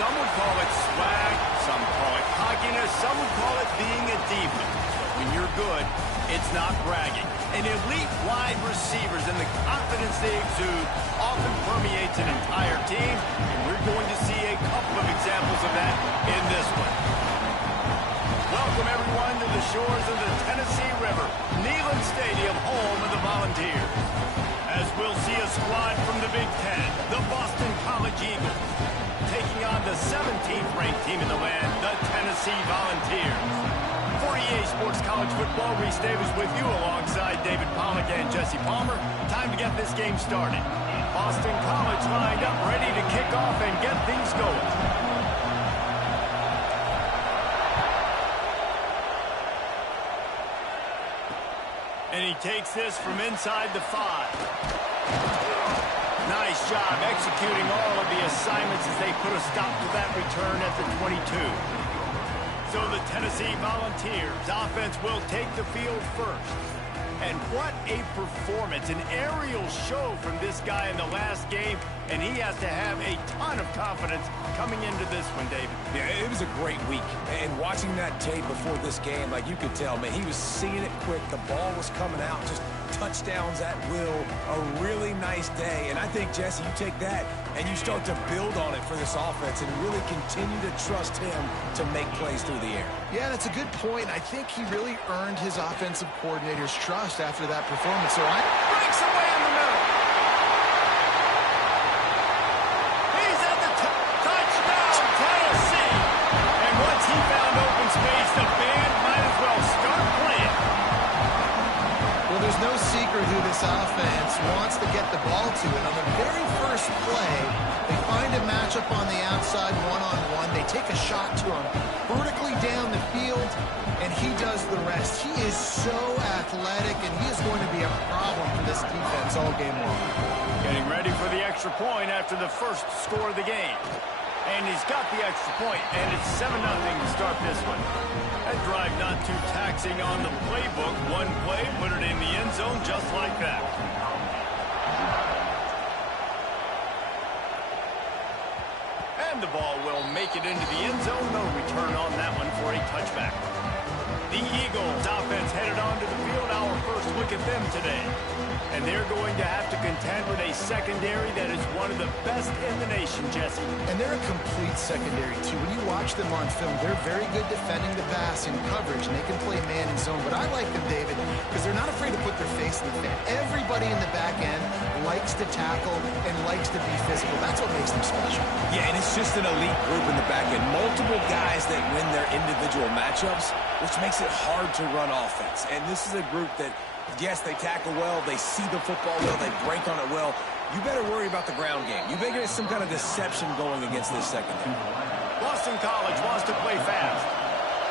Some would call it swag, some call it cockiness, some would call it being a diva. But when you're good, it's not bragging. And elite wide receivers and the confidence they exude often permeates an entire team, and we're going to see a couple of examples of that in this one. Welcome, everyone, to the shores of the Tennessee River, Neyland Stadium, home of the Volunteers. As we'll see a squad from the Big Ten, the Boston College Eagles, taking on the 17th-ranked team in the land, the Tennessee Volunteers. For EA Sports College Football, Reese Davis with you alongside David Pollack and Jesse Palmer. Time to get this game started. Boston College lined up, ready to kick off and get things going. And he takes this from inside the 5. Nice job executing all of the assignments as they put a stop to that return at the 22. So the Tennessee Volunteers offense will take the field first. And what a performance, an aerial show from this guy in the last game, and he has to have a ton of confidence coming into this one, David. Yeah, it was a great week, and watching that tape before this game, like you could tell, man, he was seeing it quick, the ball was coming out, just touchdowns at will, a really nice day, and I think, Jesse, you take that and you start to build on it for this offense and really continue to trust him to make plays through the air. Yeah, that's a good point. I think he really earned his offensive coordinator's trust after that performance. So breaks away in the middle. He's at the touchdown, Tennessee. And once he found open space, the band might as well start playing. Well, there's no secret who this offense wants to get the ball to. And on the very first play, they find a matchup on the outside one-on-one. They take a shot to him vertically down the field, and he does the rest. He is so athletic, and he is going to be a problem for this defense all game long. Getting ready for the extra point after the first score of the game. And he's got the extra point, and it's 7-0 to start this one. That drive not too taxing on the playbook. One play, put it in the end zone just like that. And the ball will make it into the end zone. No return on that one for a touchback. The Eagles offense headed onto the field. Our first look at them today. And they're going to have to contend with a secondary that is one of the best in the nation, Jesse. And they're a complete secondary, too. When you watch them on film, they're very good defending the pass in coverage, and they can play man and zone. But I like them, David, because they're not afraid to put their face in the fan. Everybody in the back end likes to tackle and likes to be physical. That's what makes them special. Yeah, and it's just an elite group in the back end. Multiple guys that win their individual matchups, which makes it hard to run offense. And this is a group that, yes, they tackle well, they see the football well, they break on it well. You better worry about the ground game. You better get some kind of deception going against this secondary. Boston College wants to play fast.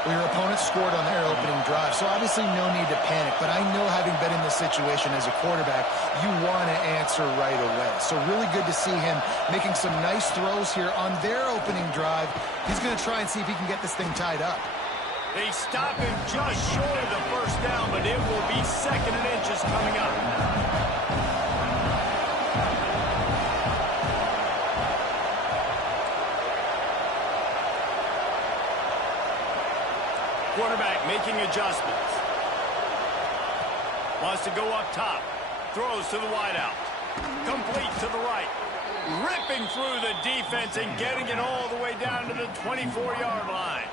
Well, your opponent scored on their opening drive, so obviously no need to panic. But I know, having been in this situation as a quarterback, you want to answer right away. So really good to see him making some nice throws here on their opening drive. He's going to try and see if he can get this thing tied up. They stop him just short of the first down, but it will be 2nd and inches coming up. Quarterback making adjustments. Wants to go up top. Throws to the wideout. Complete to the right. Ripping through the defense and getting it all the way down to the 24-yard line.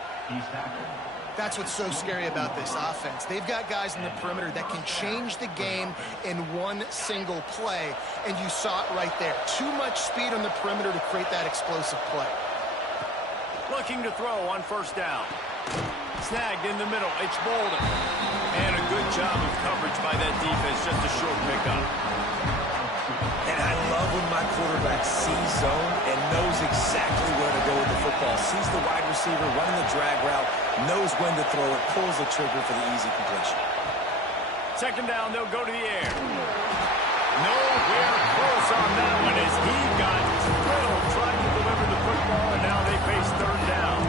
That's what's so scary about this offense. They've got guys in the perimeter that can change the game in one single play, and you saw it right there. Too much speed on the perimeter to create that explosive play. Looking to throw on first down. Snagged in the middle. It's Bolden. And a good job of coverage by that defense. Just a short pickup. And I love when my quarterback sees zone and knows exactly where to go with the football. Sees the wide receiver running the drag route, knows when to throw it, pulls the trigger for the easy completion. 2nd down, they'll go to the air. Nowhere close on that one as he got thrilled trying to deliver the football, and now they face 3rd down.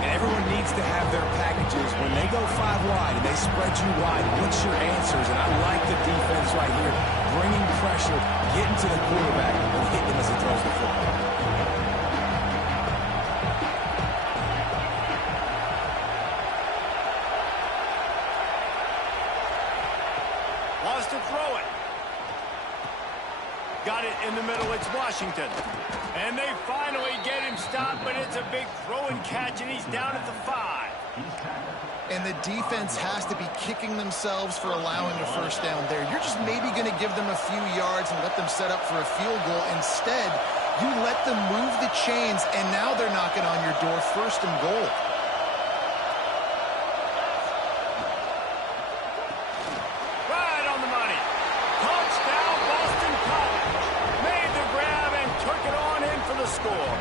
And everyone needs to have their packages. When they go 5 wide and they spread you wide, what's your answers? And I like the defense right here, bringing pressure, getting to the quarterback, and hitting him as he throws the football. it's Washington. And they finally get him stopped, but it's a big throw and catch, and he's down at the 5. And the defense has to be kicking themselves for allowing a first down there. You're just maybe going to give them a few yards and let them set up for a field goal. Instead, you let them move the chains, and now they're knocking on your door, 1st and goal. Right on the money. Touchdown, Boston College. Made the grab and took it on in for the score.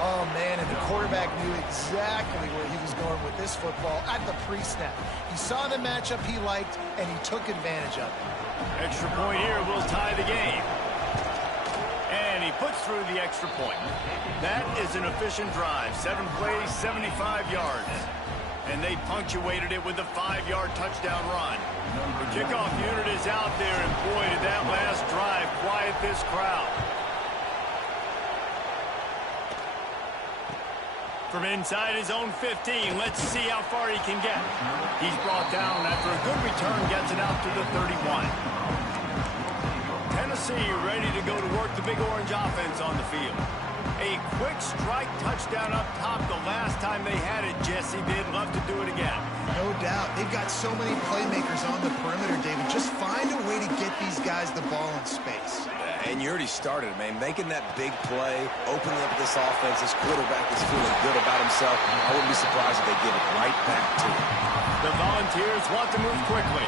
Oh, man, and the quarterback knew exactly where he was going with this football at the pre-snap. He saw the matchup he liked, and he took advantage of it. Extra point here will tie the game. And he puts through the extra point. That is an efficient drive. 7 plays, 75 yards. And they punctuated it with a 5-yard touchdown run. The kickoff unit is out there, and boy, did that last drive quiet this crowd. From inside his own 15, let's see how far he can get. He's brought down after a good return, gets it out to the 31. Tennessee ready to go to work the Big Orange offense on the field. A quick strike touchdown up top the last time they had it, Jesse. They'd love to do it again. No doubt. They've got so many playmakers on the perimeter, David. Just find a way to get these guys the ball in space. And you already started, man. Making that big play, opening up this offense. This quarterback is feeling good about himself. I wouldn't be surprised if they give it right back to him. The Volunteers want to move quickly.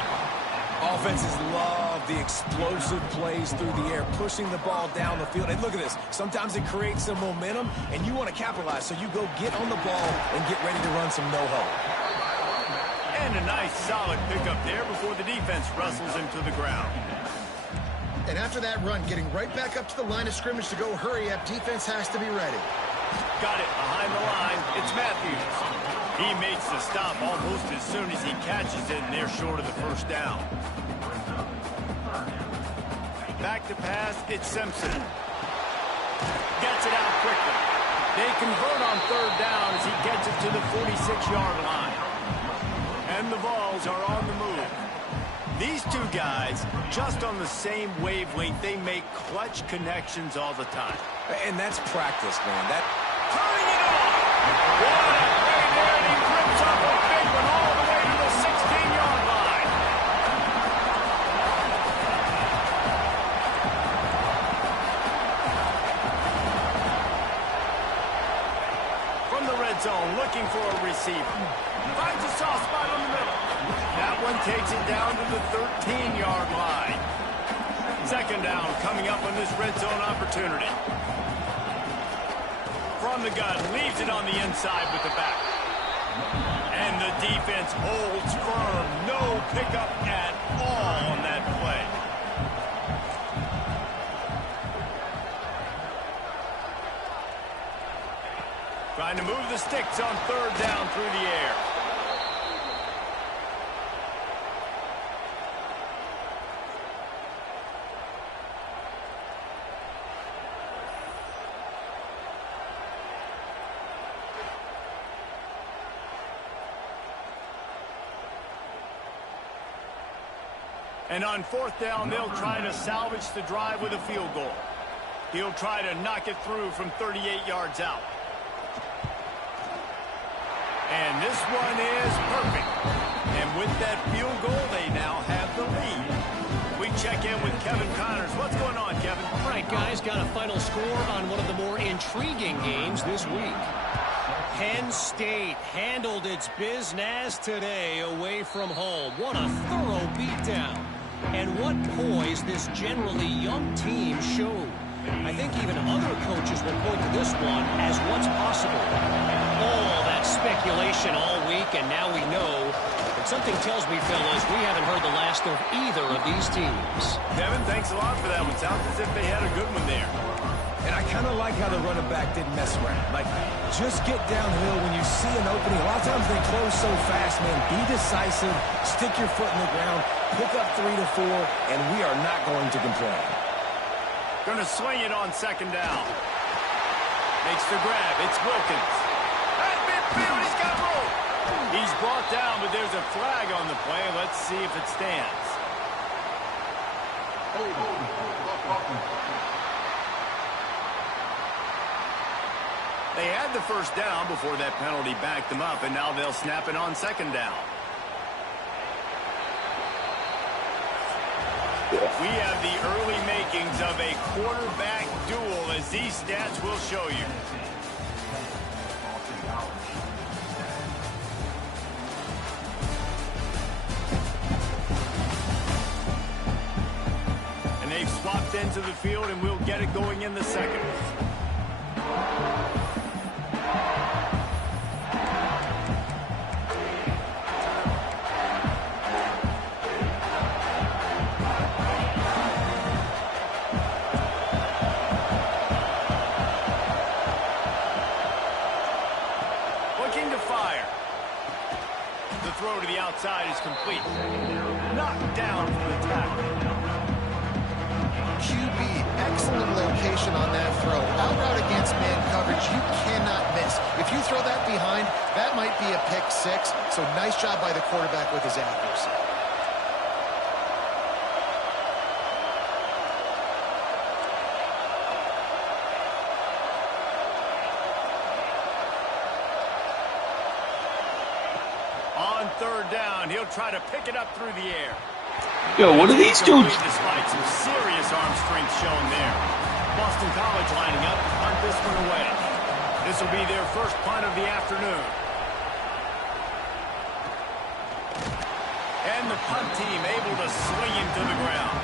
Offenses love the explosive plays through the air, pushing the ball down the field. And look at this. Sometimes it creates some momentum, and you want to capitalize. So you go get on the ball and get ready to run some no-huddle. And a nice, solid pickup there before the defense wrestles him to the ground. And after that run, getting right back up to the line of scrimmage to go hurry up, defense has to be ready. Got it behind the line. It's Matthews. He makes the stop almost as soon as he catches it, and they're short of the first down. Back to pass, it's Simpson. Gets it out quickly. They convert on 3rd down as he gets it to the 46-yard line. And the Vols are on the move. These two guys, just on the same wavelength, they make clutch connections all the time. And that's practice, man. Turning it on! What a play there, and he rips up a big one all the way to the 16-yard line. From the red zone, looking for a receiver. Finds a soft spot on the middle. That one takes it down to the 13-yard line. 2nd down coming up on this red zone opportunity. From the gun, leaves it on the inside with the back. And the defense holds firm. No pickup at all on that play. Trying to move the sticks on 3rd down through the air. And on 4th down, they'll try to salvage the drive with a field goal. He'll try to knock it through from 38 yards out. And this one is perfect. And with that field goal, they now have the lead. We check in with Kevin Connors. What's going on, Kevin? All right, guys, got a final score on one of the more intriguing games this week. Penn State handled its business today away from home. What a thorough beatdown. And what poise this generally young team showed. I think even other coaches will point to this one as what's possible. All that speculation all week, and now we know. But something tells me, fellas, we haven't heard the last of either of these teams. Devin, thanks a lot for that one. Sounds as if they had a good one there. And I kind of like how the running back didn't mess around. Like, just get downhill when you see an opening. A lot of times they close so fast, man. Be decisive, stick your foot in the ground, pick up 3 to 4, and we are not going to complain. Going to swing it on 2nd down. Makes the grab. It's Wilkins. That midfield, he's got room. He's brought down, but there's a flag on the play. Let's see if it stands. They had the first down before that penalty backed them up, and now they'll snap it on second down. We have the early makings of a quarterback duel, as these stats will show you. And they've swapped into the field, and we'll get it going in the second. Throw to the outside is complete. Knocked down for the tackle. QB, excellent location on that throw. Out route against man coverage, you cannot miss. If you throw that behind, that might be a pick six. So nice job by the quarterback with his accuracy. On third down, he'll try to pick it up through the air. Yo, what are these dudes? Despite some serious arm strength shown there. Boston College lining up to punt this one away. This will be their first punt of the afternoon. And the punt team able to swing him to the ground.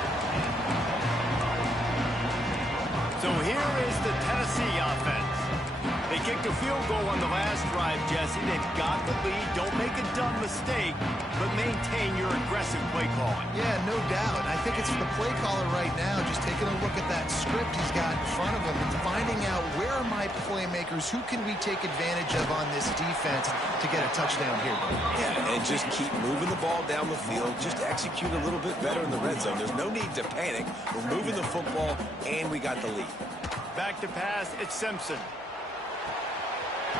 So here is the Tennessee offense. They kicked a field goal on the last drive, Jesse. They've got the lead. Don't make a dumb mistake, but maintain your aggressive play calling. Yeah, no doubt. I think it's for the play caller right now, just taking a look at that script he's got in front of him and finding out where are my playmakers, who can we take advantage of on this defense to get a touchdown here. Yeah, and just keep moving the ball down the field. Just execute a little bit better in the red zone. There's no need to panic. We're moving the football, and we got the lead. Back to pass, it's Simpson.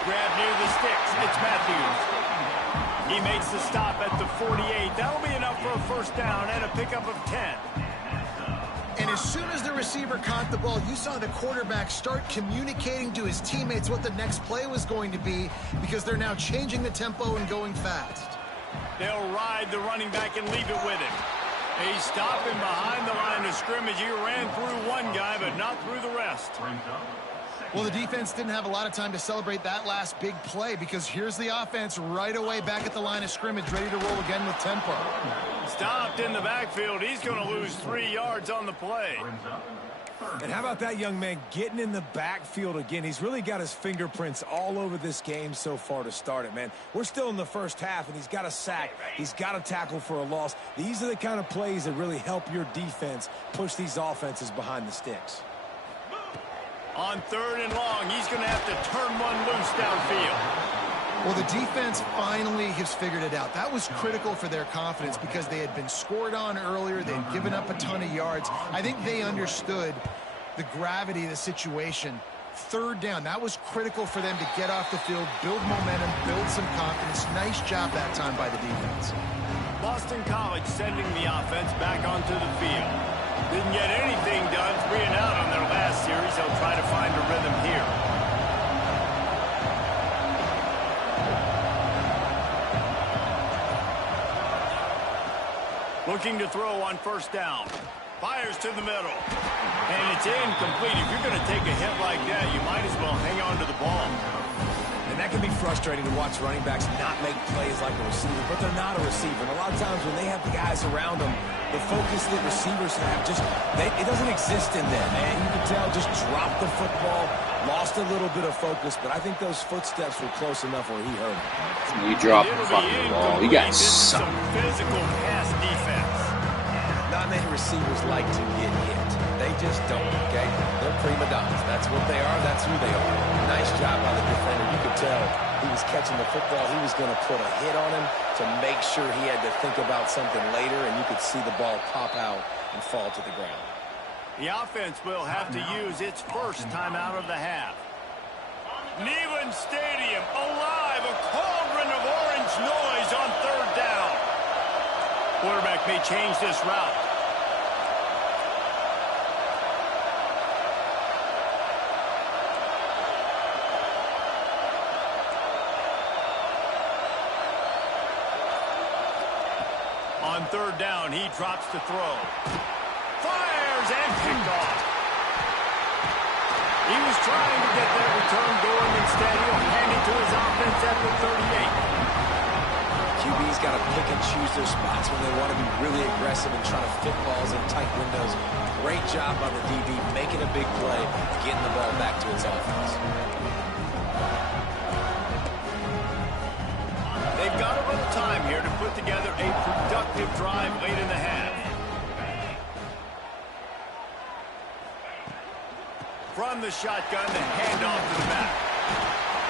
Grab near the sticks. It's Matthews. He makes the stop at the 48. That'll be enough for a first down and a pickup of 10. And as soon as the receiver caught the ball, you saw the quarterback start communicating to his teammates what the next play was going to be, because they're now changing the tempo and going fast. They'll ride the running back and leave it with him. He's stopping behind the line of scrimmage. He ran through one guy, but not through the rest. Well, the defense didn't have a lot of time to celebrate that last big play, because here's the offense right away back at the line of scrimmage, ready to roll again with tempo. Stopped in the backfield. He's going to lose 3 yards on the play. And how about that young man getting in the backfield again? He's really got his fingerprints all over this game so far to start it, man. We're still in the first half, and he's got a sack. He's got a tackle for a loss. These are the kind of plays that really help your defense push these offenses behind the sticks. On third and long, he's going to have to turn one loose downfield. Well, the defense finally has figured it out. That was critical for their confidence, because they had been scored on earlier. They had given up a ton of yards. I think they understood the gravity of the situation. Third down, that was critical for them to get off the field, build momentum, build some confidence. Nice job that time by the defense. Boston College sending the offense back onto the field. Didn't get anything done 3 and out on their last series. They'll try to find a rhythm here. Looking to throw on first down. Fires to the middle. And it's incomplete. If you're going to take a hit like that, you might as well hang on to the ball. And that can be frustrating to watch running backs not make plays like a receiver, but they're not a receiver. And a lot of times when they have the guys around them, the focus that receivers have, it doesn't exist in them, man. You can tell, just dropped the football, lost a little bit of focus, but I think those footsteps were close enough where he heard him. You dropped the fucking ball. You guys suck. Some physical pass defense. Not many receivers like to get hit. They just don't, okay? They're prima donnas. That's what they are. That's who they are. Nice job by the defender. You could tell he was catching the football. He was going to put a hit on him to make sure he had to think about something later, and you could see the ball pop out and fall to the ground. The offense will have to use its first timeout of the half. Neyland Stadium alive. A cauldron of orange noise on third down. Quarterback may change this route. third down. He drops to throw. Fires and picked off. He was trying to get that return going. Instead, he'll hand it to his offense at the 38. QB's got to pick and choose their spots when they want to be really aggressive and try to fit balls in tight windows. Great job by the DB making a big play, getting the ball back to its offense. They've got a little time here to put together a productive drive late in the half. From the shotgun, the handoff to the back.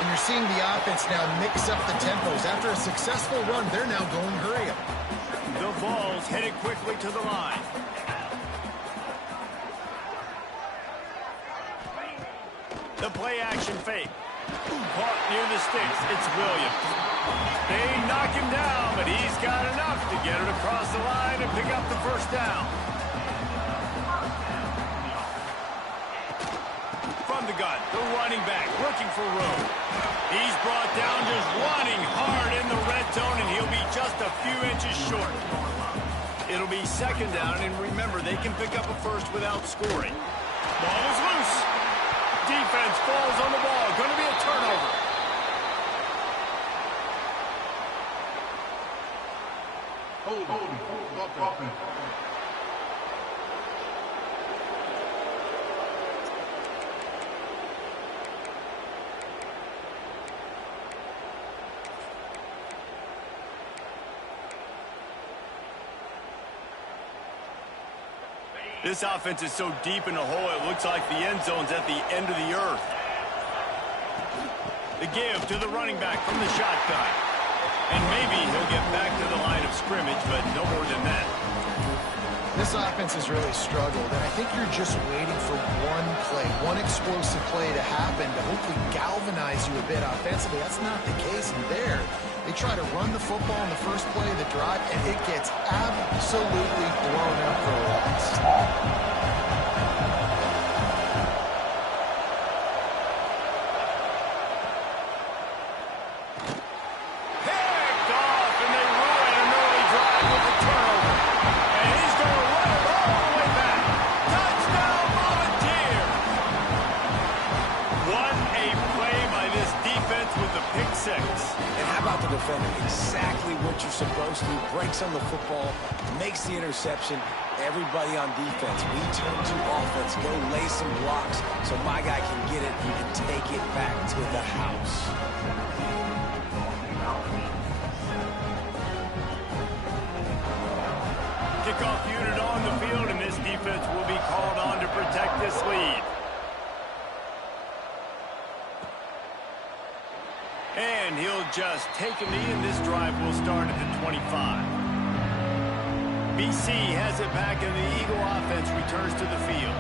And you're seeing the offense now mix up the tempos. After a successful run, they're now going hurry up. The ball's headed quickly to the line. The play action fake. Caught near the sticks. It's Williams. They knock him down, but he's got enough to get it across the line and pick up the first down. From the gun, the running back looking for room. He's brought down just running hard in the red zone, and he'll be just a few inches short. It'll be second down, and remember, they can pick up a first without scoring. Ball is loose. Defense falls on the ball. Going to be a turnover. Hold. This offense is so deep in the hole, it looks like the end zone's at the end of the earth. The give to the running back from the shotgun. And maybe he'll get back to the line of scrimmage, but no more than that. This offense has really struggled, and I think you're just waiting for one play, one explosive play to happen to hopefully galvanize you a bit offensively. That's not the case in there. They try to run the football in the first play of the drive, and it gets absolutely blown up for a loss. Exactly what you're supposed to. Breaks on the football, makes the interception. Everybody on defense, we turn to offense, go lay some blocks so my guy can get it and take it back to the house. Kickoff unit on the field, and this defense will be called on to protect this lead. And he'll just take a knee, and this drive will start at the 25. BC has it back, and the Eagle offense returns to the field.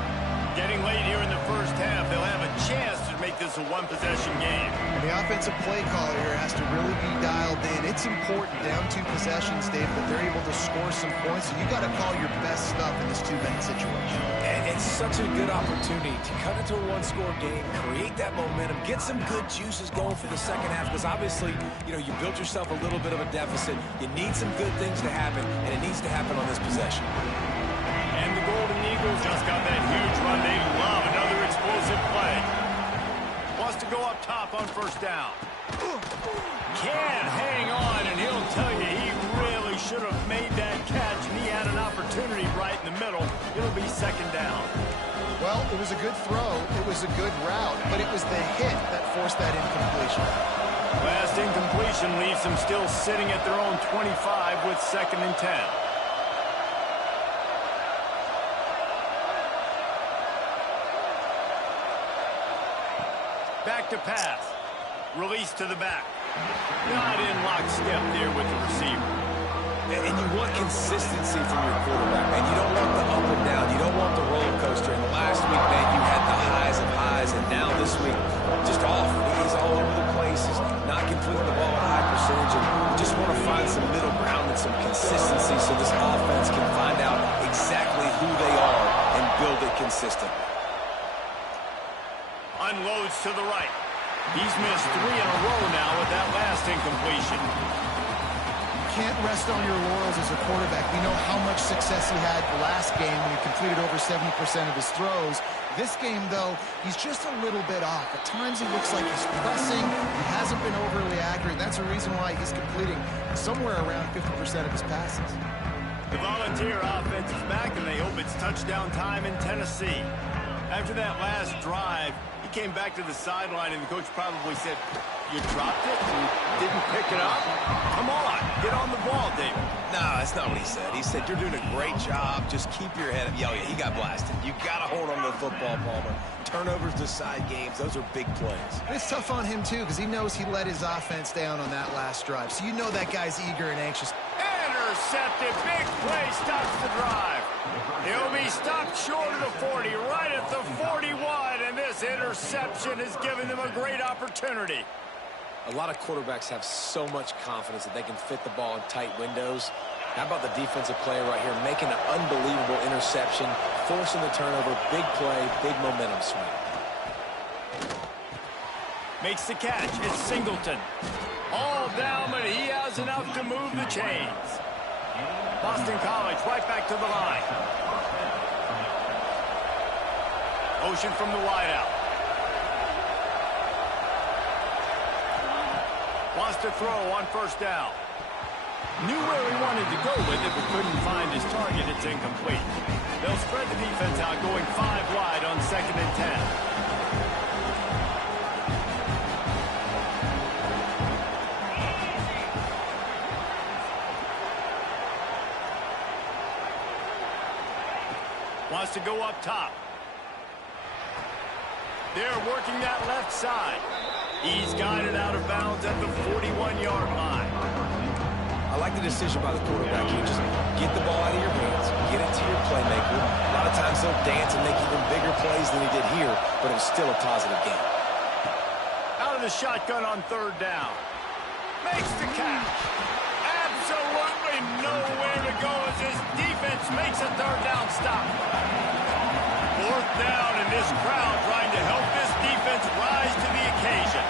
Getting late here in the first half, they'll have a chance to make this a one-possession game. And the offensive play caller here has to really be dialed in. It's important, down 2 possessions, Dave, that they're able to score some points. So you got to call your best stuff in this 2-minute situation. And it's such a good opportunity to cut into a one-score game, create that momentum, get some good juices going for the second half, because obviously, you know, you built yourself a little bit of a deficit. You need some good things to happen, and it needs to happen on this possession. And the Golden Eagles just got that huge run. They love another explosive play. Wants to go up top on first down. Can't hang on, and he'll tell you he really should have made that catch, and he had an opportunity right in the middle. It'll be second down. Well, it was a good throw. It was a good route, but it was the hit that forced that incompletion. Last incompletion leaves them still sitting at their own 25 with 2nd and 10. Back to pass. Release to the back. Not in lockstep there with the receiver. And you want consistency from your quarterback, man. You don't want the up and down. You don't want the roller coaster. And last week, man, you had the highs of highs, and now this week, just off. He's all over the place. He's not completing the ball at a high percentage. And you just want to find some middle ground and some consistency so this offense can find out exactly who they are and build it consistently. Unloads to the right. He's missed 3 in a row now with that last incompletion. can't rest on your laurels as a quarterback. We know how much success he had the last game when he completed over 70% of his throws. This game, though, he's just a little bit off. At times, he looks like he's pressing. He hasn't been overly accurate. That's a reason why he's completing somewhere around 50% of his passes. The Volunteer offense is back, and they hope it's touchdown time in Tennessee. After that last drive, he came back to the sideline, and the coach probably said, "You dropped it? You didn't pick it up? Come on, get on the ball, David." No, that's not what he said. He said, "You're doing a great job. Just keep your head up." Yeah, he got blasted. You got to hold on to the football, Palmer. Turnovers decide games. Those are big plays. And it's tough on him, too, because he knows he let his offense down on that last drive. So you know that guy's eager and anxious. Intercepted. Big play stops the drive. He'll be stopped short of the 40, right at the 41, and this interception has given them a great opportunity. A lot of quarterbacks have so much confidence that they can fit the ball in tight windows. How about the defensive player right here making an unbelievable interception, forcing the turnover, big play, big momentum swing. Makes the catch. It's Singleton. All down, but he has enough to move the chains. Boston College right back to the line. Motion from the wideout. Wants to throw on first down. Knew where he wanted to go with it, but couldn't find his target. It's incomplete. They'll spread the defense out, going 5 wide on 2nd and 10. Wants to go up top. They're working that left side. He's guided out of bounds at the 41-yard line. I like the decision by the quarterback here. Just get the ball out of your hands, get it to your playmaker. A lot of times they'll dance and make even bigger plays than he did here, but it was still a positive game. Out of the shotgun on 3rd down. Makes the catch. Absolutely nowhere to go as his defense makes a 3rd down stop. 4th down, and this crowd trying to help this defense rise to the occasion.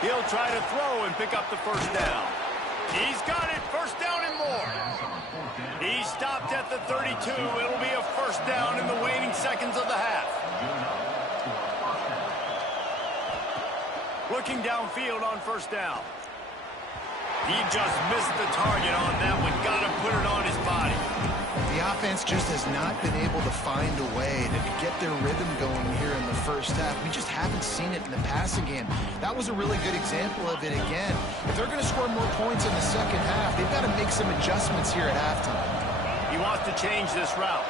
He'll try to throw and pick up the 1st down. He's got it. 1st down and more. He stopped at the 32. It'll be a 1st down in the waning seconds of the half. Looking downfield on 1st down. He just missed the target on that one. Got to put it on his body. The offense just has not been able to find a way to get their rhythm going here in the first half. We just haven't seen it in the passing game. That was a really good example of it again. If they're going to score more points in the second half, they've got to make some adjustments here at halftime. He wants to change this route.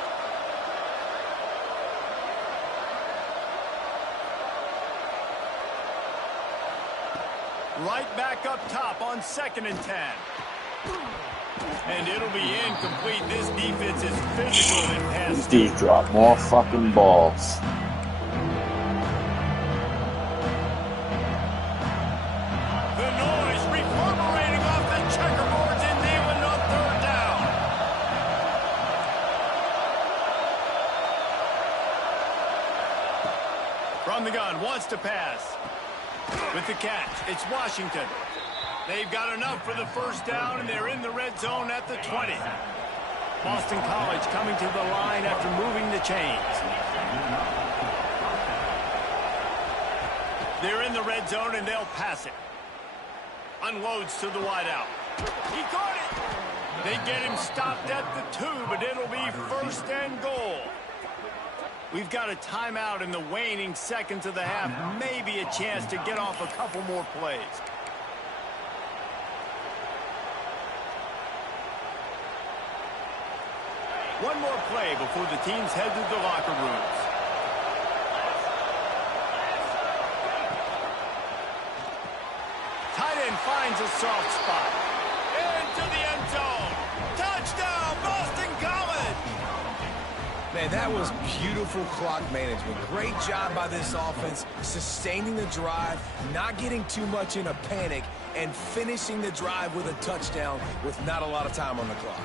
Right back up top on 2nd and 10. And it'll be incomplete. This defense is physical and pass. These dudes drop more fucking balls. The noise reverberating off the checkerboards in Neyland on 3rd down. From the gun, wants to pass. With the catch, it's Washington. They've got enough for the 1st down, and they're in the red zone at the 20. Boston College coming to the line after moving the chains. They're in the red zone, and they'll pass it. Unloads to the wideout. He caught it. They get him stopped at the 2, but it'll be 1st and goal. We've got a timeout in the waning seconds of the half. Maybe a chance to get off a couple more plays. One more play before the teams head to the locker rooms. Tight end finds a soft spot. Into the end zone. Touchdown, Boston College! Man, that was beautiful clock management. Great job by this offense, sustaining the drive, not getting too much in a panic, and finishing the drive with a touchdown with not a lot of time on the clock.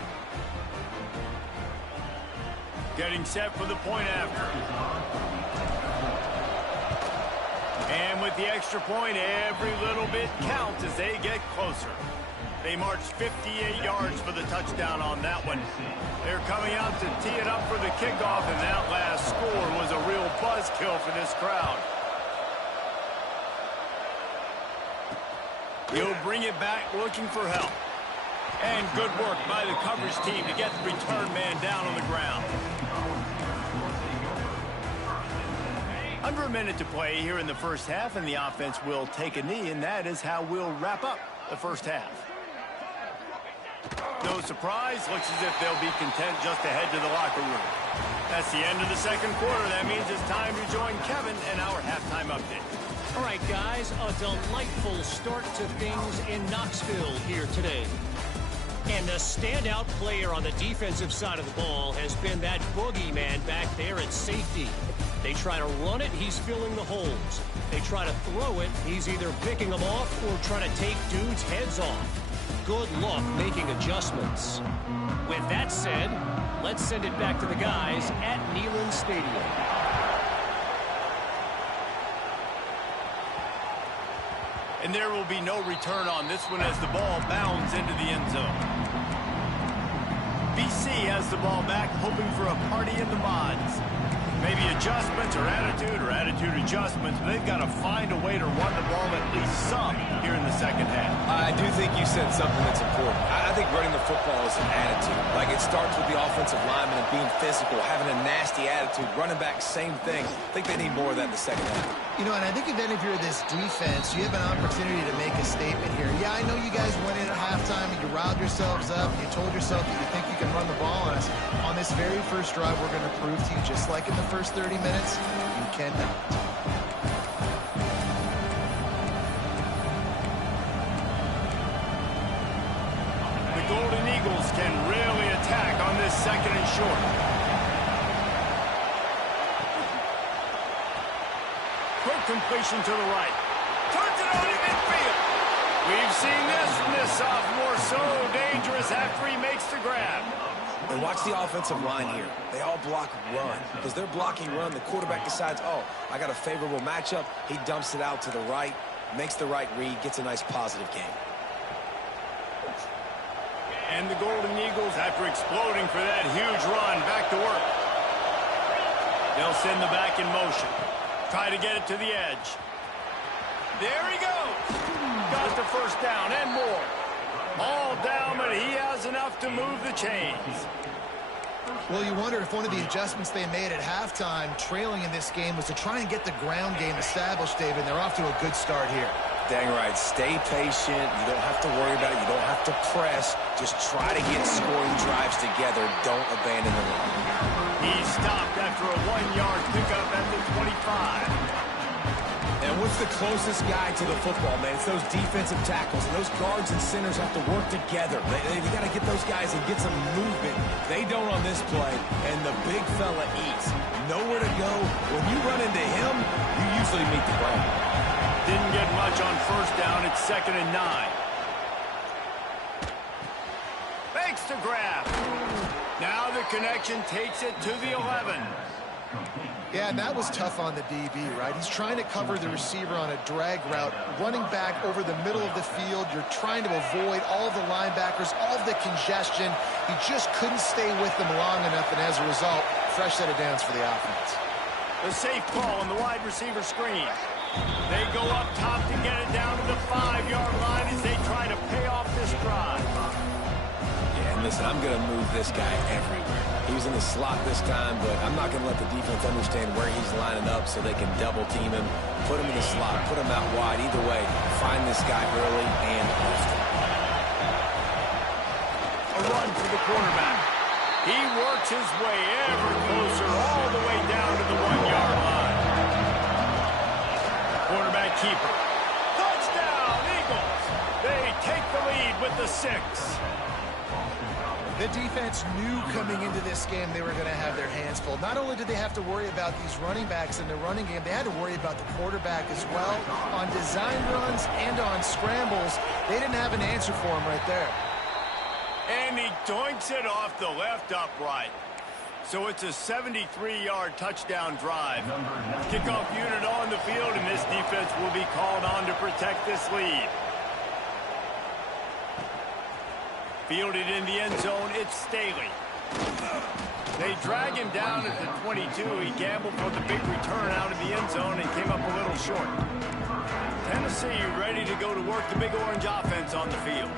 Getting set for the point after. And with the extra point, every little bit counts as they get closer. They marched 58 yards for the touchdown on that one. They're coming out to tee it up for the kickoff, and that last score was a real buzzkill for this crowd. He'll bring it back looking for help. And good work by the coverage team to get the return man down on the ground. Under a minute to play here in the first half, and the offense will take a knee, and that is how we'll wrap up the first half. No surprise, looks as if they'll be content just to head to the locker room. That's the end of the second quarter. That means it's time to join Kevin and our halftime update. All right, guys, a delightful start to things in Knoxville here today. And the standout player on the defensive side of the ball has been that boogeyman back there at safety. They try to run it, he's filling the holes. They try to throw it, he's either picking them off or trying to take dudes' heads off. Good luck making adjustments. With that said, let's send it back to the guys at Neyland Stadium. And there will be no return on this one as the ball bounds into the end zone. BC has the ball back, hoping for a party in the mods. Maybe adjustments or attitude adjustments, but they've got to find a way to run the ball at least some here in the second half. I do think you said something that's important. I think running the football is an attitude. Like, it starts with the offensive lineman and being physical, having a nasty attitude. Running back, same thing. I think they need more of that in the second half. You know, and I think even if you're this defense, you have an opportunity to make a statement here. Yeah, I know you guys went in at halftime and you riled yourselves up. You told yourself that you think you can run the ball on us. On this very first drive, we're going to prove to you, just like in the first 30 minutes, you cannot. The Golden Eagles can really attack on this second and short. Quick completion to the right. Turns it on in midfield. We've seen this from this sophomore, so dangerous after he makes the grab. And watch the offensive line here. They all block run. Because they're blocking run, the quarterback decides, oh, I got a favorable matchup. He dumps it out to the right, makes the right read, gets a nice positive gain. And the Golden Eagles, after exploding for that huge run, back to work. They'll send the back in motion. Try to get it to the edge. There he goes. Got the first down and more. All down, but he has enough to move the chains. Well, you wonder if one of the adjustments they made at halftime, trailing in this game, was to try and get the ground game established, David. They're off to a good start here. Dang right. Stay patient. You don't have to worry about it. You don't have to press. Just try to get scoring drives together. Don't abandon the run. He stopped after a 1-yard pickup at the 25. And what's the closest guy to the football, man? It's those defensive tackles. And those guards and centers have to work together. They got to get those guys and get some movement. They don't on this play, and the big fella eats. Nowhere to go. When you run into him, you usually meet the ground. Didn't get much on first down. It's 2nd and 9. Fakes the grab. Now the connection takes it to the 11. Yeah, and that was tough on the DB, right? He's trying to cover the receiver on a drag route, running back over the middle of the field. You're trying to avoid all of the linebackers, all of the congestion. He just couldn't stay with them long enough, and as a result, fresh set of downs for the offense. The safe call on the wide receiver screen. They go up top to get it down to the 5-yard line as they try to pay off this drive. Yeah, and listen, I'm going to move this guy everywhere. He was in the slot this time, but I'm not going to let the defense understand where he's lining up so they can double team him, put him in the slot, put him out wide. Either way, find this guy early and often. A run for the quarterback. He works his way ever closer all the way down to the 1-yard line. Quarterback keeper. Touchdown, Eagles. They take the lead with the 6. The defense knew coming into this game they were going to have their hands full. Not only did they have to worry about these running backs in the running game, they had to worry about the quarterback as well. On design runs and on scrambles, they didn't have an answer for him right there. And he doinks it off the left upright. So it's a 73-yard touchdown drive. Kickoff unit on the field, and this defense will be called on to protect this lead. Fielded in the end zone, it's Staley. They drag him down at the 22. He gambled for the big return out of the end zone and came up a little short. Tennessee ready to go to work the Big Orange offense on the field.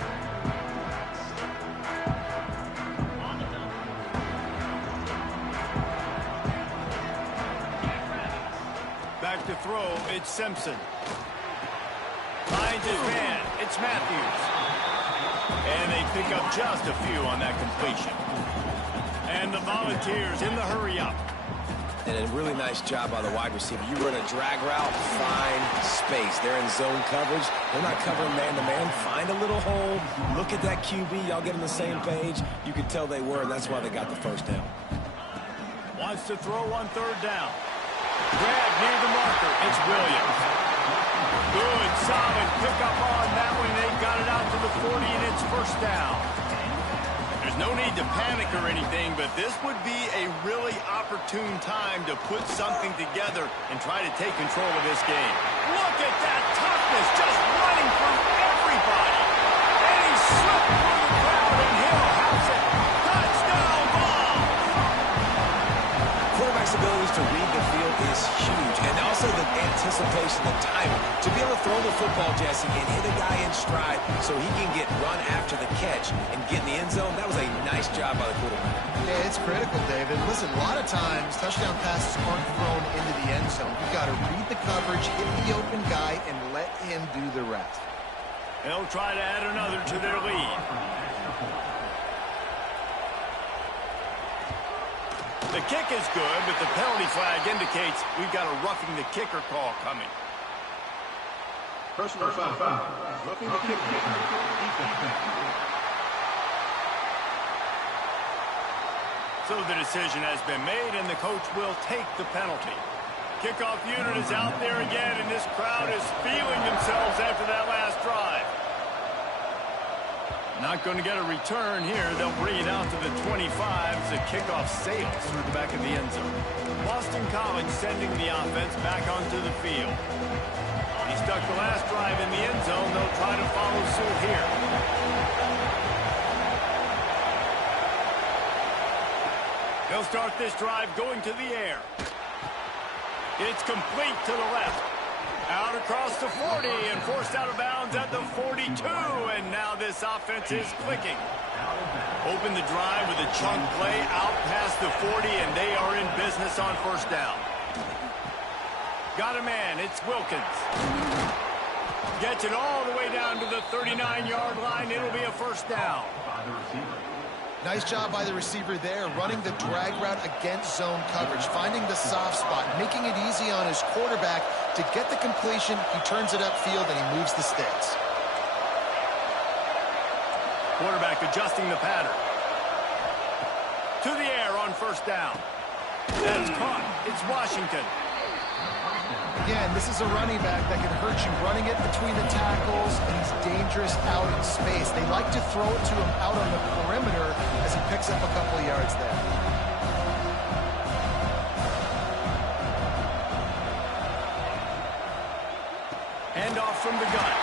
Back to throw, it's Simpson. Finds his man, it's Matthews. And they pick up just a few on that completion. And the Volunteers in the hurry-up. And a really nice job by the wide receiver. You run a drag route, find space. They're in zone coverage. They're not covering man-to-man. Find a little hole. Look at that QB. Y'all get on the same page. You could tell they were, and that's why they got the first down. Wants to throw on third down. Grab near the marker. It's Williams. Good, solid pickup on that one. They got it out to the 40, and it's first down. There's no need to panic or anything, but this would be a really opportune time to put something together and try to take control of this game. Look at that toughness, just running from everybody. And he slipped through the crowd, and Hill has it. Touchdown ball! Quarterback's abilities to read the field is huge, and also the anticipation, the timing. To be able to throw the football, Jesse, and hit a guy in stride so he can get run after the catch and get in the end zone, that was a nice job by the quarterback. Yeah, it's critical, David. Listen, a lot of times touchdown passes aren't thrown into the end zone. You've got to read the coverage, hit the open guy, and let him do the rest. They'll try to add another to their lead. The kick is good, but the penalty flag indicates we've got a roughing the kicker call coming. Personal foul. Roughing the kicker. So the decision has been made, and the coach will take the penalty. Kickoff unit is out there again, and this crowd is feeling themselves after that last drive. Not going to get a return here. They'll bring it out to the 25 as the kickoff sails through the back of the end zone. Boston College sending the offense back onto the field. He stuck the last drive in the end zone. They'll try to follow suit here. They'll start this drive going to the air. It's complete to the left. Out across the 40 and forced out of bounds at the 42. And now this offense is clicking. Open the drive with a chunk play out past the 40, and they are in business on first down. Got a man. It's Wilkins. Gets it all the way down to the 39-yard line. It'll be a first down. Nice job by the receiver there, running the drag route against zone coverage, finding the soft spot, making it easy on his quarterback to get the completion. He turns it upfield, and he moves the sticks. Quarterback adjusting the pattern. To the air on first down. That's caught. It's Washington. Again, this is a running back that can hurt you, running it between the tackles, and he's dangerous out in space. They like to throw it to him out on the perimeter as he picks up a couple of yards there. Handoff from the gun.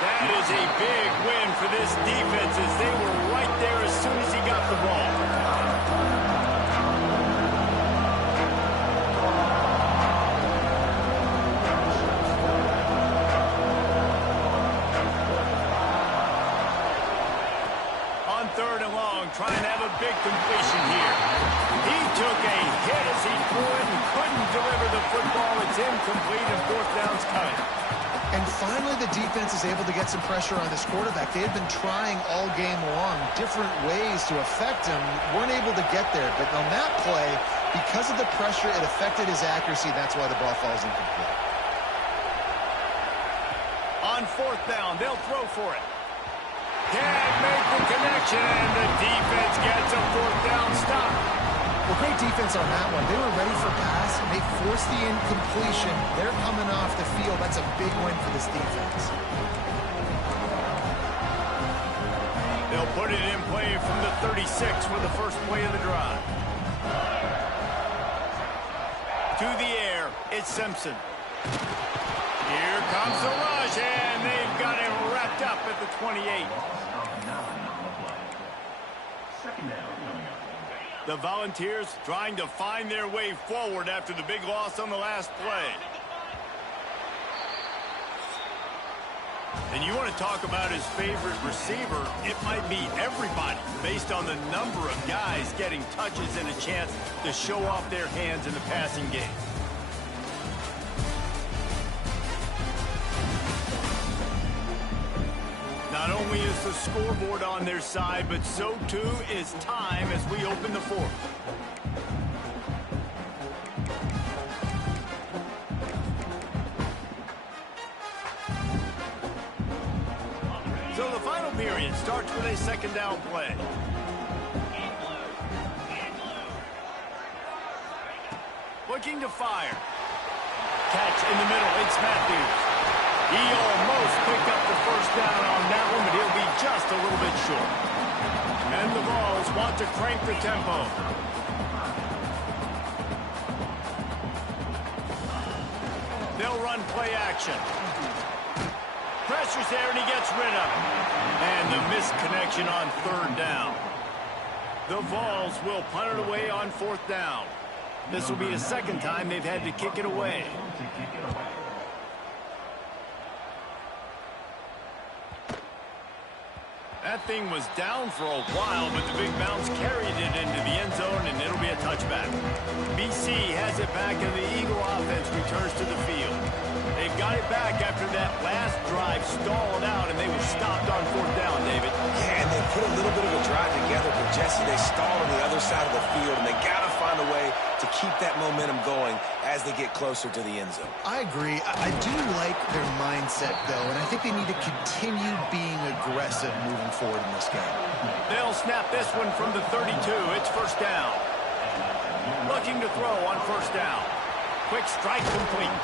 That is a big win for this defense as they were right there as soon as he got the ball. Trying to have a big completion here. He took a hit as he threw it and couldn't deliver the football. It's incomplete and fourth down's coming. And finally the defense is able to get some pressure on this quarterback. They had been trying all game long different ways to affect him. Weren't able to get there. But on that play, because of the pressure, it affected his accuracy. That's why the ball falls incomplete. On fourth down, they'll throw for it. Can't make the connection, and the defense gets a fourth down stop. Well, great defense on that one. They were ready for pass, and they forced the incompletion. They're coming off the field. That's a big win for this defense. They'll put it in play from the 36 for the first play of the drive. To the air, it's Simpson. Here comes the rush, and they've got him wrapped up at the 28. The Volunteers trying to find their way forward after the big loss on the last play. And you want to talk about his favorite receiver, it might be everybody based on the number of guys getting touches and a chance to show off their hands in the passing game. Not only is the scoreboard on their side, but so too is time as we open the fourth. So the final period starts with a second down play. Looking to fire. Catch in the middle, it's Matthews. He almost picked up the first down on that one, but he'll be just a little bit short. And the Vols want to crank the tempo. They'll run play action. Pressure's there, and he gets rid of it. And the missed connection on third down. The Vols will punt it away on fourth down. This will be the second time they've had to kick it away. That thing was down for a while, but the big bounce carried it into the end zone, and it'll be a touchback. BC has it back, and the Eagle offense returns to the field. They've got it back after that last drive stalled out, and they were stopped on fourth down, David. Yeah, and they put a little bit of a drive together, but Jesse, they stalled on the other side of the field, and they got to find a way to keep that momentum going as they get closer to the end zone. I agree. I do like their mindset, though, and I think they need to continue being aggressive moving forward in this game. They'll snap this one from the 32. It's first down. Looking to throw on first down. Quick strike complete.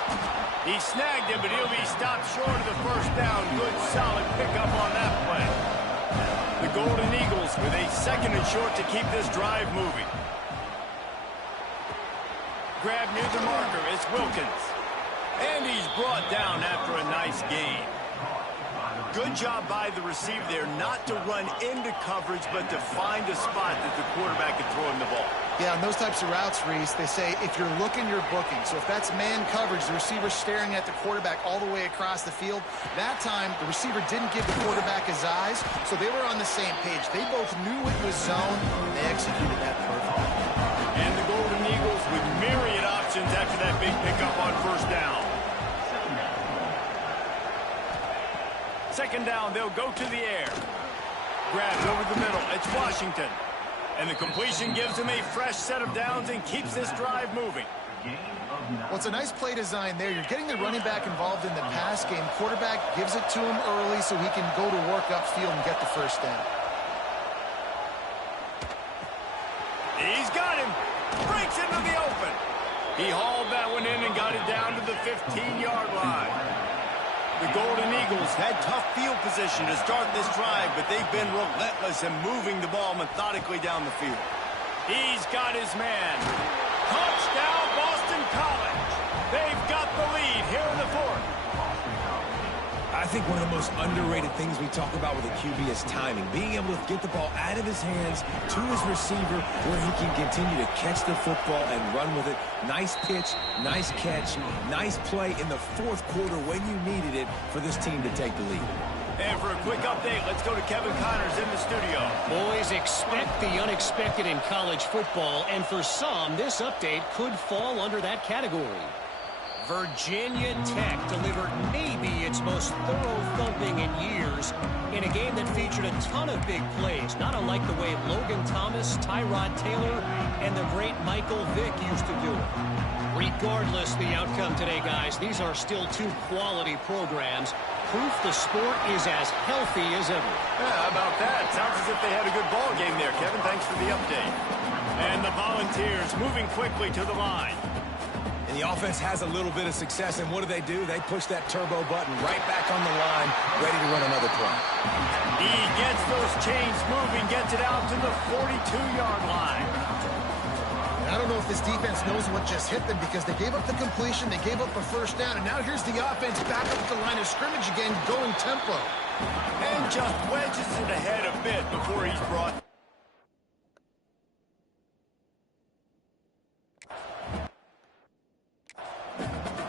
He snagged it, but he'll be stopped short of the first down. Good, solid pickup on that play. The Golden Eagles with a second and short to keep this drive moving. Grab near the marker. It's Wilkins. And he's brought down after a nice gain. Good job by the receiver there not to run into coverage, but to find a spot that the quarterback could throw him the ball. Yeah, on those types of routes, Reese, they say if you're looking, you're booking. So if that's man coverage, the receiver's staring at the quarterback all the way across the field. That time, the receiver didn't give the quarterback his eyes, so they were on the same page. They both knew it was zone. They executed that perfectly. And the Golden Eagles with myriad options after that big pickup on first down. Second down, they'll go to the air. Grabbed over the middle. It's Washington. And the completion gives him a fresh set of downs and keeps this drive moving. Well, it's a nice play design there. You're getting the running back involved in the pass game. Quarterback gives it to him early so he can go to work upfield and get the first down. He's got him. Breaks into the open. He hauled that one in and got it down to the 15-yard line. The Golden Eagles had tough field position to start this drive, but they've been relentless in moving the ball methodically down the field. He's got his man. Touchdown, Boston College. They've got the lead here in the fourth. I think one of the most underrated things we talk about with a QB is timing. Being able to get the ball out of his hands to his receiver where he can continue to catch the football and run with it. Nice pitch, nice catch, nice play in the fourth quarter when you needed it for this team to take the lead. And for a quick update, let's go to Kevin Connors in the studio. Boys, expect the unexpected in college football, and for some, this update could fall under that category. Virginia Tech delivered maybe its most thorough thumping in years in a game that featured a ton of big plays, not unlike the way Logan Thomas, Tyrod Taylor, and the great Michael Vick used to do it. Regardless the outcome today, guys, these are still two quality programs. Proof the sport is as healthy as ever. Yeah, how about that? Sounds as if they had a good ball game there, Kevin. Thanks for the update. And the Volunteers moving quickly to the line. And the offense has a little bit of success, and what do? They push that turbo button right back on the line, ready to run another play. He gets those chains moving, gets it out to the 42-yard line. And I I don't know if this defense knows what just hit them because they gave up the completion, they gave up a first down, and now here's the offense back up at the line of scrimmage again, going tempo. And just wedges it ahead a bit before he's brought.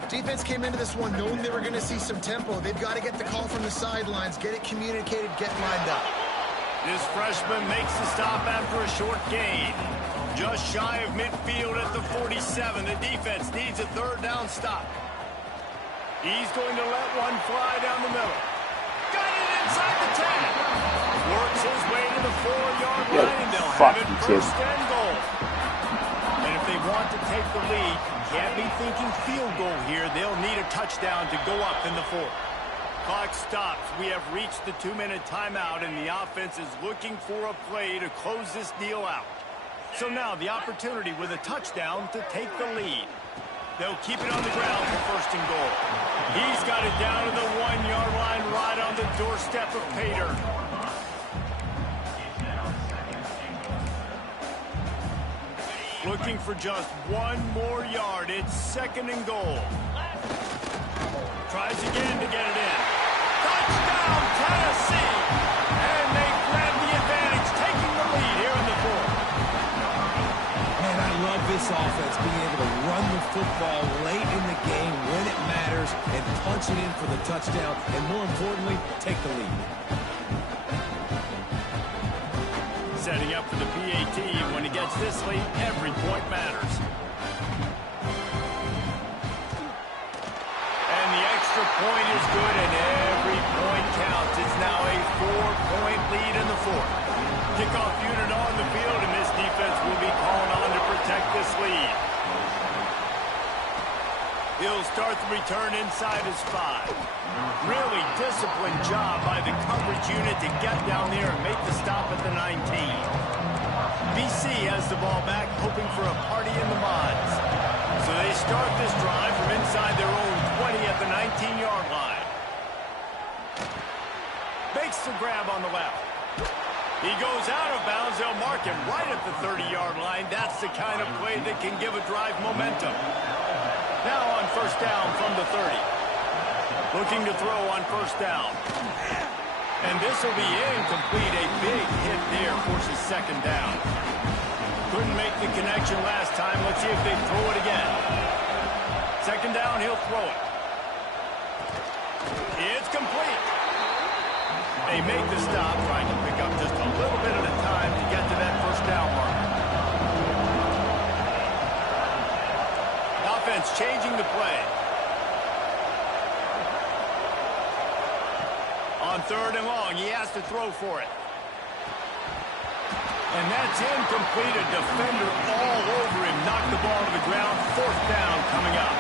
Defense came into this one knowing they were going to see some tempo. They've got to get the call from the sidelines, get it communicated, get lined up. This freshman makes the stop after a short gain. Just shy of midfield at the 47. The defense needs a third down stop. He's going to let one fly down the middle. Got it inside the 10. Works his way to the 4-yard line, and they'll have it first and goal. And if they want to take the lead, can't be thinking field goal here. They'll need a touchdown to go up in the fourth. Clock stops. We have reached the 2-minute timeout, and the offense is looking for a play to close this deal out. So now the opportunity with a touchdown to take the lead. They'll keep it on the ground for first and goal. He's got it down to the 1-yard line right on the doorstep of Pater. Looking for just one more yard. It's second and goal. Tries again to get it in. Touchdown, Tennessee! And they grab the advantage, taking the lead here in the fourth. Man, I love this offense being able to run the football late in the game when it matters and punch it in for the touchdown, and more importantly, take the lead. Setting up for the PAT, and when he gets this lead, every point matters. And the extra point is good, and every point counts. It's now a 4-point lead in the fourth. Kickoff unit on the field, and this defense will be called on to protect this lead. He'll start the return inside his 5. Really disciplined job by the coverage unit to get down there and make the stop at the 19. BC has the ball back, hoping for a party in the mods. So they start this drive from inside their own 20 at the 19-yard line. Makes the grab on the left. He goes out of bounds. They'll mark him right at the 30-yard line. That's the kind of play that can give a drive momentum. Now on first down from the 30. Looking to throw on first down. And this will be incomplete. A big hit there forces second down. Couldn't make the connection last time. Let's see if they throw it again. Second down, he'll throw it. It's complete. They make the stop, trying to pick up just a little bit at a time to get to that first down mark. Offense changing the play. On third and long, he has to throw for it. And that's incomplete. A defender all over him. Knocked the ball to the ground. Fourth down coming up.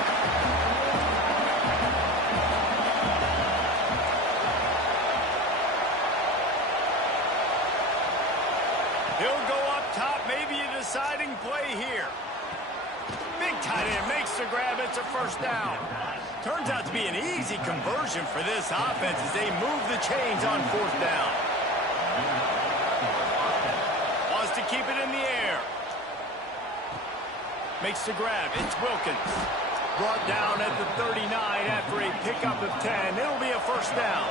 He'll go up top. Maybe a deciding play here. Big tight end makes the grab. It's a first down. Turns out to be an easy conversion for this offense as they move the chains on fourth down. Wants to keep it in the air. Makes the grab. It's Wilkins. Brought down at the 39 after a pickup of 10. It'll be a first down.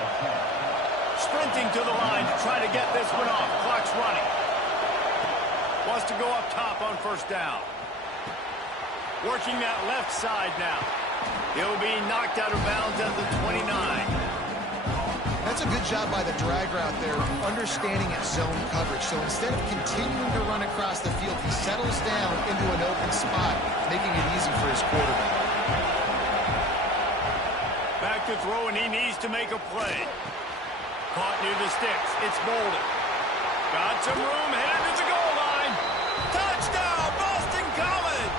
Sprinting to the line to try to get this one off. Clock's running. Wants to go up top on first down. Working that left side now. He'll be knocked out of bounds at the 29. That's a good job by the drag route there, understanding its zone coverage. So instead of continuing to run across the field, he settles down into an open spot, making it easy for his quarterback. Back to throw, and he needs to make a play. Caught near the sticks. It's Bolden. Got some room, headed to the goal line. Touchdown, Boston College!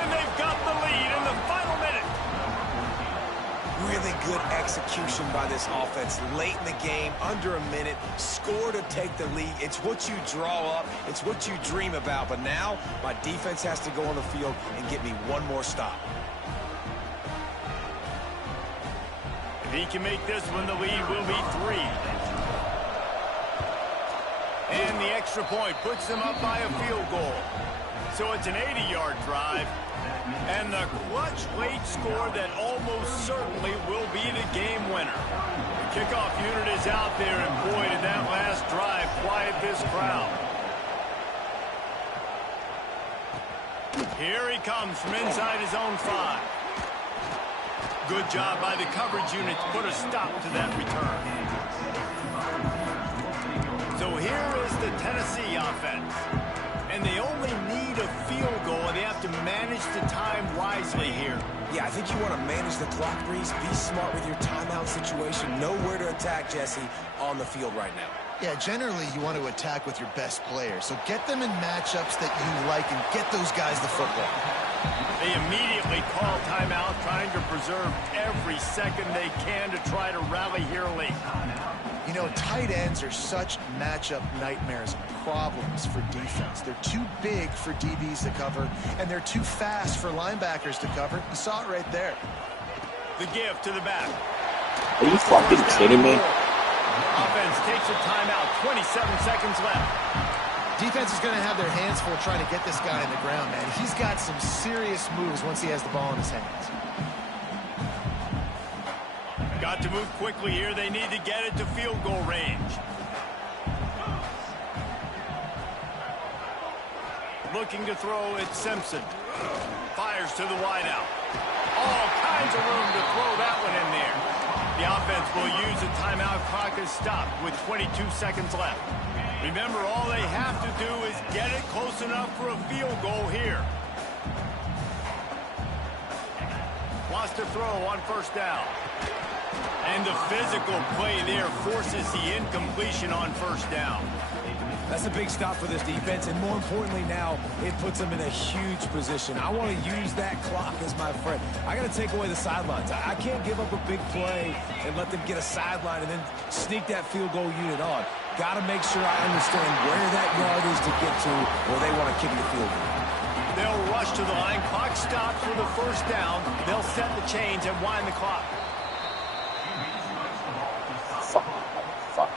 And they've got the lead in the final minute. Really good execution by this offense late in the game, under a minute, score to take the lead. It's what you draw up, it's what you dream about, but now my defense has to go on the field and get me one more stop. If he can make this one, the lead will be 3. And the extra point puts them up by a field goal. So it's an 80-yard drive. And the clutch late score that almost certainly will be the game winner. The kickoff unit is out there, and boy, did that last drive quiet this crowd. Here he comes from inside his own 5. Good job by the coverage unit to put a stop to that return. So here is the Tennessee offense. And they only need a field goal, and they have to manage the time wisely here. Yeah, I think you want to manage the clock, Breeze. Be smart with your timeout situation. Know where to attack, Jesse, on the field right now. Yeah, generally you want to attack with your best players. So get them in matchups that you like and get those guys the football. They immediately call timeout, trying to preserve every second they can to try to rally here late. You know, tight ends are such matchup nightmares and problems for defense. They're too big for DBs to cover, and they're too fast for linebackers to cover. You saw it right there. The give to the back. Are you fucking kidding me? Offense takes a timeout, 27 seconds left. Defense is going to have their hands full trying to get this guy on the ground, man. He's got some serious moves once he has the ball in his hands. Got to move quickly here. They need to get it to field goal range. Looking to throw, it's Simpson. Fires to the wideout. All kinds of room to throw that one in there. The offense will use a timeout. Clock is stopped with 22 seconds left. Remember, all they have to do is get it close enough for a field goal here. Wants to throw on first down. And the physical play there forces the incompletion on first down. That's a big stop for this defense, and more importantly now, it puts them in a huge position. I want to use that clock as my friend. I got to take away the sidelines. I can't give up a big play and let them get a sideline and then sneak that field goal unit on. Got to make sure I understand where that yard is to get to where they want to kick the field goal. They'll rush to the line. Clock stops for the first down. They'll set the chains and wind the clock. Fuck.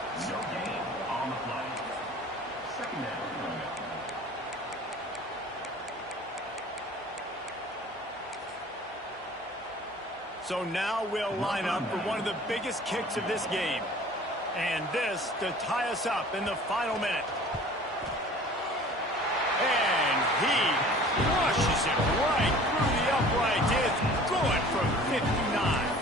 So now we'll line up for one of the biggest kicks of this game. And this to tie us up in the final minute. And he rushes it right through the uprights. It's good from 59.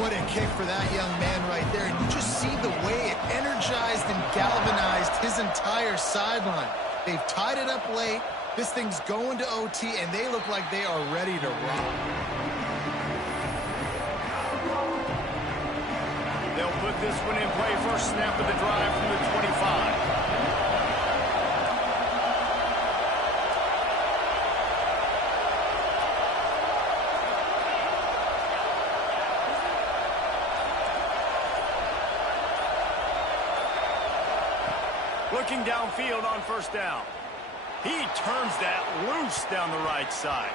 What a kick for that young man right there. And you just see the way it energized and galvanized his entire sideline. They've tied it up late. This thing's going to OT, and they look like they are ready to rock. They'll put this one in play. First snap of the drive from the 25. Looking downfield on first down. He turns that loose down the right side.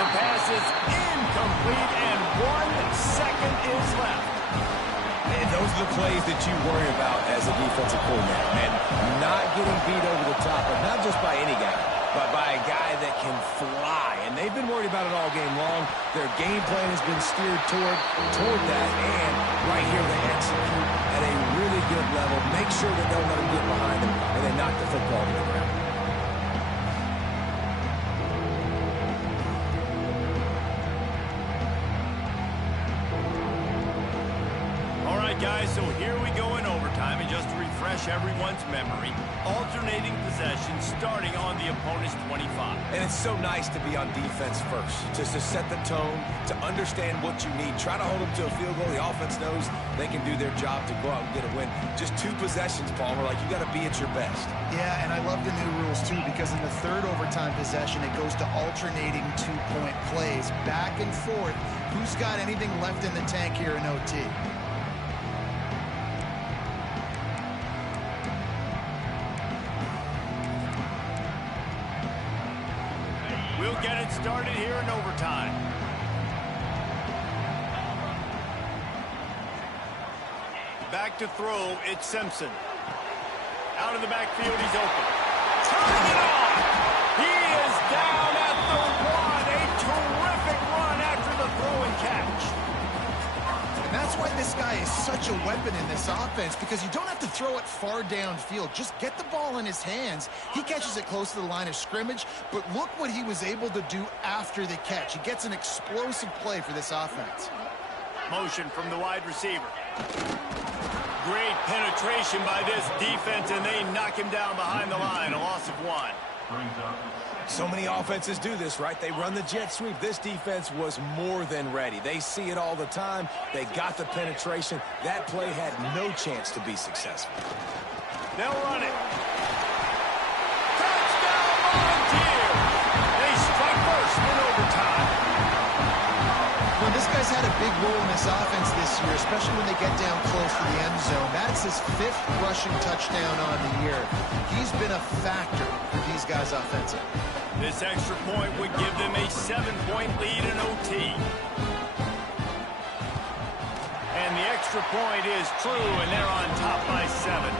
The pass is incomplete, and 1 second is left. And those are the plays that you worry about as a defensive coordinator. And not getting beat over the top, but not just by any guy, but by a guy that can fly. And they've been worried about it all game long. Their game plan has been steered toward that. And right here they execute at a really good level. Make sure they don't let them get behind them, and they knock the football to the ground. Guys, so here we go in overtime, and just to refresh everyone's memory, alternating possessions starting on the opponent's 25. And it's so nice to be on defense first, just to set the tone, to understand what you need. Try to hold them to a field goal. The offense knows they can do their job to go out and get a win. Just 2 possessions, Palmer, like you got to be at your best. Yeah, and I love the new rules too, because in the third overtime possession, it goes to alternating 2-point plays, back and forth. Who's got anything left in the tank here in OT? We'll get it started here in overtime. Back to throw, it's Simpson. Out of the backfield, he's open. Turning it off! He why this guy is such a weapon in this offense, because you don't have to throw it far downfield. Just get the ball in his hands. He catches it close to the line of scrimmage, but look what he was able to do after the catch. He gets an explosive play for this offense. Motion from the wide receiver. Great penetration by this defense, and they knock him down behind the line. A loss of 1. So many offenses do this, right? They run the jet sweep. This defense was more than ready. They see it all the time. They got the penetration. That play had no chance to be successful. They'll run it. Touchdown, Volunteer! They strike first in overtime. Well, this guy's had a big role in this offense this year, especially when they get down close to the end zone. That's his 5th rushing touchdown on the year. He's been a factor for these guys offensively. This extra point would give them a 7-point lead in OT. And the extra point is true, and they're on top by 7.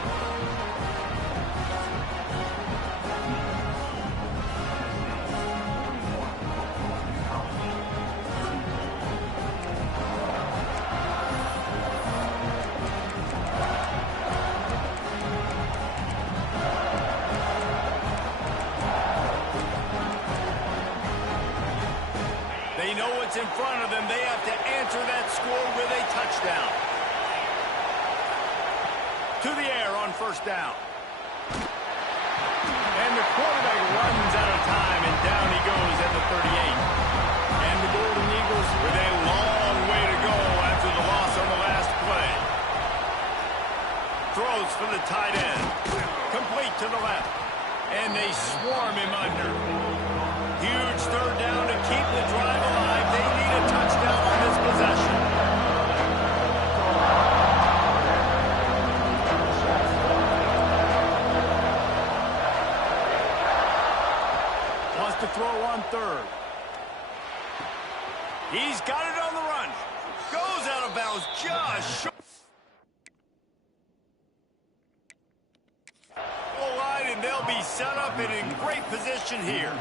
In front of them, they have to answer that score with a touchdown. To the air on first down. And the quarterback runs out of time, and down he goes at the 38. And the Golden Eagles with a long way to go after the loss on the last play. Throws for the tight end. Complete to the left. And they swarm him under. Huge third down to keep the drive alive. They need a touchdown on this possession. Wants to throw on third. He's got it on the run. Goes out of bounds just short. And they'll be set up and in great position here.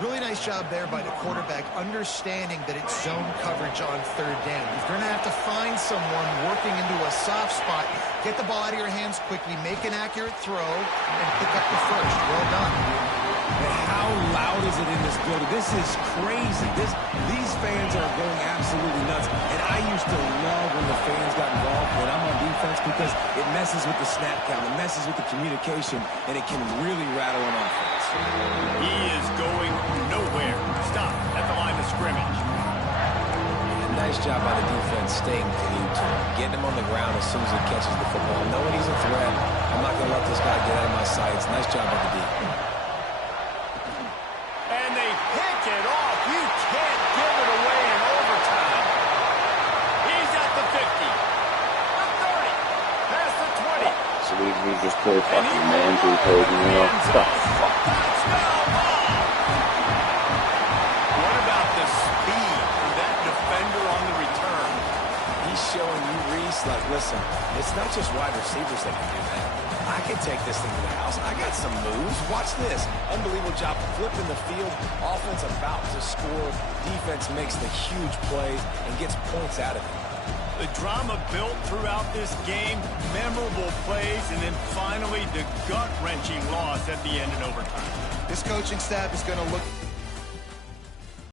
Really nice job there by the quarterback, understanding that it's zone coverage on third down. You're going to have to find someone working into a soft spot, get the ball out of your hands quickly, make an accurate throw, and pick up the first. Well done. And how loud is it in this building? This is crazy. These fans are going absolutely nuts. And I used to love when the fans got involved when I'm on defense, because it messes with the snap count, it messes with the communication, and it can really rattle an offense. He is going nowhere. Stop at the line of scrimmage. And nice job by the defense staying glued to him, getting him on the ground as soon as he catches the football, knowing he's a threat. I'm not going to let this guy get out of my sights. Nice job by the defense. And they pick it off. You can't give it away in overtime. He's at the 50, the 30, past the 20. So we just played fucking man through code, you know? What the fuck? Touchdown ball. What about the speed for that defender on the return? He's showing you, Reese, like, listen, it's not just wide receivers that can do that. I can take this thing to the house. I got some moves. Watch this. Unbelievable job flipping the field. Offense about to score. Defense makes the huge plays and gets points out of it. The drama built throughout this game, memorable plays, and then finally the gut-wrenching loss at the end in overtime. This coaching staff is going to look